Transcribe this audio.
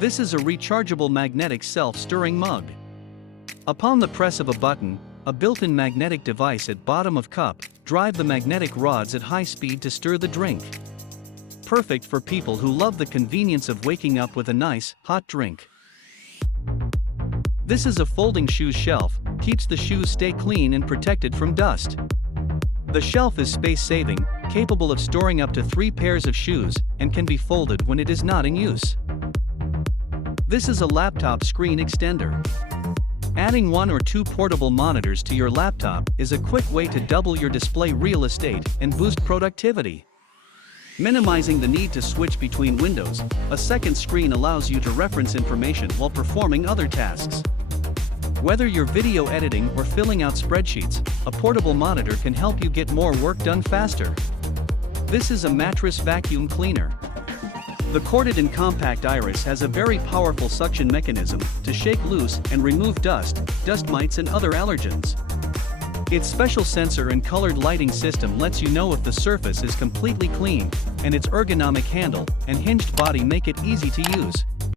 This is a rechargeable magnetic self-stirring mug. Upon the press of a button, a built-in magnetic device at bottom of cup drive the magnetic rods at high speed to stir the drink. Perfect for people who love the convenience of waking up with a nice, hot drink. This is a folding shoes shelf, keeps the shoes stay clean and protected from dust. The shelf is space-saving, capable of storing up to 3 pairs of shoes, and can be folded when it is not in use. This is a laptop screen extender. Adding 1 or 2 portable monitors to your laptop is a quick way to double your display real estate and boost productivity. Minimizing the need to switch between windows, a second screen allows you to reference information while performing other tasks. Whether you're video editing or filling out spreadsheets, a portable monitor can help you get more work done faster. This is a mattress vacuum cleaner. The corded and compact Iris has a very powerful suction mechanism to shake loose and remove dust, dust mites and other allergens. Its special sensor and colored lighting system lets you know if the surface is completely clean, and its ergonomic handle and hinged body make it easy to use.